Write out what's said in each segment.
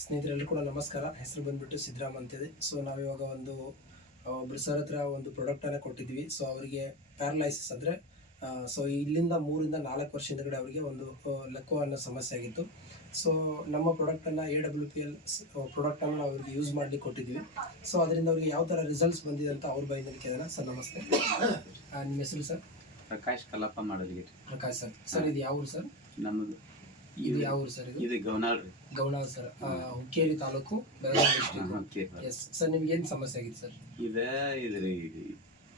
ಸ್ನೇಹಿತರೆಲ್ಲರೂ ಕೂಡ ನಮಸ್ಕಾರ. ಹೆಸರು ಬಂದ್ಬಿಟ್ಟು ಸಿದ್ದರಾಮ್ ಅಂತಿದೆ. ಸೊ ನಾವಿವಾಗ ಒಬ್ಬರು ಸರ್ ಹತ್ರ ಒಂದು ಪ್ರಾಡಕ್ಟನ್ನು ಕೊಟ್ಟಿದ್ವಿ. ಸೊ ಅವರಿಗೆ ಪ್ಯಾರಲೈಸಿಸ್ ಅಂದರೆ ಸೊ ಇಲ್ಲಿಂದ 3-4 ವರ್ಷ ಹಿಂದಗಡೆ ಅವರಿಗೆ ಒಂದು ಲಕ್ವ ಅನ್ನೋ ಸಮಸ್ಯೆ ಆಗಿತ್ತು. ಸೊ ನಮ್ಮ ಪ್ರಾಡಕ್ಟನ್ನು AWPL ಪ್ರಾಡಕ್ಟನ್ನು ನಾವು ಅವ್ರಿಗೆ ಯೂಸ್ ಮಾಡಲಿಕ್ಕೆ ಕೊಟ್ಟಿದ್ವಿ. ಸೊ ಅದರಿಂದ ಅವರಿಗೆ ಯಾವ ಥರ ರಿಸಲ್ಟ್ಸ್ ಬಂದಿದೆ ಅಂತ ಅವ್ರ ಬೈನಲ್ಲಿ ಕೇಳೋಣ. ಸರ್ ನಮಸ್ತೆ, ನಿಮ್ಮ ಹೆಸರು ಸರ್? ಪ್ರಕಾಶ್ ಕಲ್ಲಪ್ಪ ಮಾಡಲಿಗೆ. ಪ್ರಕಾಶ್ ಸರ್. ಸರ್ ಇದು ಯಾವ ಊರು ಸರ್? ನಮ್ಮದು ಇದು ಯಾವ ಊರು ಸರ್? ಇದು ಗೌನಾಳ್ ರೀ. Gaunal sir, Hukkeri taluk, Belagavi district. Yes sir, ನಿಮ್ಗೆ ಏನು ಸಮಸ್ಯೆ ಆಗಿತ್ತು ಸರ್? ಇದ್ರಿ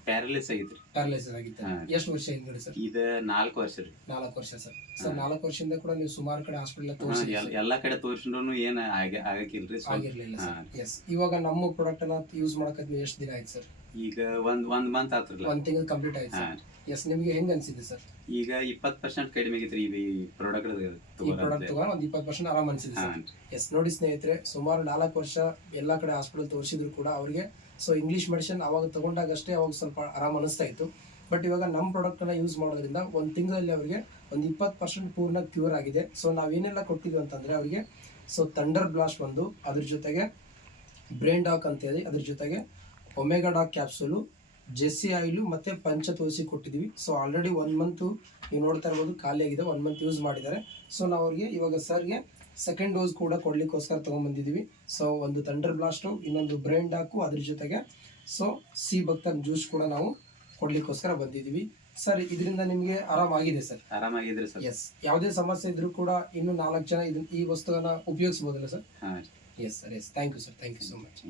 ಪ್ಯಾರಲೈಸ್ ಆಗಿತ್ರಿ. ಪ್ಯಾರಲೈಸಿಸ್ ಆಗಿತ್ತು. ಎಷ್ಟು ವರ್ಷ ಹಿಂದ್ಗಡೆ ಸರ್? ಇದು 4 ವರ್ಷ ರೀ. 4 ವರ್ಷ ಸರ್. ಸರ್ 4 ವರ್ಷದಿಂದ ಕೂಡ ನೀವು ಸುಮಾರು ಕಡೆ ಹಾಸ್ಪಿಟಲ್ ತೋರಿಸಿ ಎಲ್ಲಾ ಕಡೆ ತೋರಿಸಿದ್ರು ಏನ್ ಆಗಕ್ಕಿಲ್ರಿ, ಆಗಿರ್ಲಿಲ್ಲ ಸರ್. ಎಸ್, ಇವಾಗ ನಮ್ಮ ಪ್ರಾಡಕ್ಟ್ ಅನ್ನ ಯೂಸ್ ಮಾಡಕ್ಕೆ ಎಷ್ಟು ದಿನ ಆಯ್ತು ಸರ್? ಈಗ ಒಂದ್ ಮಂತ್ ಆತ್ರಲ್ಲ, 1 ತಿಂಗಳು ಕಂಪ್ಲೀಟ್ ಆಯ್ತು ಸರ್. ಎಸ್, ನಿಮ್ಗೆ ಹೆಂಗ್ ಅನ್ಸಿದೆ ಸರ್? ಈಗ 20% ಕಡಿಮೆ ಆಗಿತ್ರಿ ಈ ಪ್ರಾಡಕ್ಟ್ ತಗೊಂಡು ಒಂದು 20% ಆರಾಮ್ ಅನ್ಸಿದೆ ಸರ್. ಎಸ್, ನೋಡಿ ಸ್ನೇಹಿತರೆ, ಸುಮಾರು 4 ವರ್ಷ ಎಲ್ಲಾ ಕಡೆ ಹಾಸ್ಪಿಟಲ್ ತೋರಿಸಿದ್ರು ಕೂಡ ಅವ್ರಿಗೆ ಸೊ ಇಂಗ್ಲಿಷ್ ಮೆಡಿಸಿನ್ ಅವಾಗ ತಗೊಂಡಾಗಷ್ಟೇ ಅವಾಗ ಸ್ವಲ್ಪ ಆರಾಮ್ ಅನಿಸ್ತಾ ಇತ್ತು. ಬಟ್ ಇವಾಗ ನಮ್ಮ ಪ್ರಾಡಕ್ಟನ್ನು ಯೂಸ್ ಮಾಡೋದ್ರಿಂದ 1 ತಿಂಗಳಲ್ಲಿ ಅವರಿಗೆ ಒಂದು 20% ಪೂರ್ಣ ಕ್ಯೂರ್ ಆಗಿದೆ. ಸೊ ನಾವೇನೆಲ್ಲ ಕೊಟ್ಟಿದ್ವಿ ಅಂತಂದರೆ ಅವರಿಗೆ ಸೊ ಥಂಡರ್ ಬ್ಲಾಸ್ಟ್ ಒಂದು, ಅದ್ರ ಜೊತೆಗೆ ಬ್ರೈನ್ ಡಾಕ್ ಅಂತೇಳಿ, ಅದ್ರ ಜೊತೆಗೆ ಒಮೆಗಾ ಡಾಕ್ ಕ್ಯಾಪ್ಸೂಲು, ಜೆಸ್ಸಿ ಆಯಿಲು ಮತ್ತು ಪಂಚ ತುಳಸಿ ಕೊಟ್ಟಿದ್ವಿ. ಸೊ ಆಲ್ರೆಡಿ 1 ಮಂತು ನೀವು ನೋಡ್ತಾ ಇರ್ಬೋದು ಖಾಲಿ ಆಗಿದೆ, 1 ಮಂತ್ ಯೂಸ್ ಮಾಡಿದ್ದಾರೆ. ಸೊ ನಾವು ಅವ್ರಿಗೆ ಇವಾಗ ಸರ್ಗೆ ಸೆಕೆಂಡ್ ಡೋಸ್ ಕೂಡ ಕೊಡ್ಲಿಕ್ಕೋಸ್ಕರ ತೊಗೊಂಡ್ಬಂದಿದ್ದೀವಿ. ಸೊ ಒಂದು ಥಂಡರ್ ಬ್ಲಾಸ್ಟು, ಇನ್ನೊಂದು ಬ್ರೈನ್ ಡಾಕು, ಅದ್ರ ಜೊತೆಗೆ ಸೊ ಸಿ ಭಕ್ತನ್ ಜ್ಯೂಸ್ ಕೂಡ ನಾವು ಕೊಡ್ಲಿಕ್ಕೋಸ್ಕರ ಬಂದಿದ್ದೀವಿ. ಸರ್, ಇದರಿಂದ ನಿಮಗೆ ಆರಾಮಾಗಿದೆ ಸರ್? ಆರಾಮಾಗಿದ್ರಿ ಸರ್. ಎಸ್, ಯಾವುದೇ ಸಮಸ್ಯೆ ಇದ್ರೂ ಕೂಡ ಇನ್ನೂ 4 ಜನ ಈ ವಸ್ತುವನ್ನ ಉಪಯೋಗಿಸ್ಬೋದಲ್ಲ ಸರ್? ಹಾಂ. Yes sir. Yes, thank you sir. Thank you so much.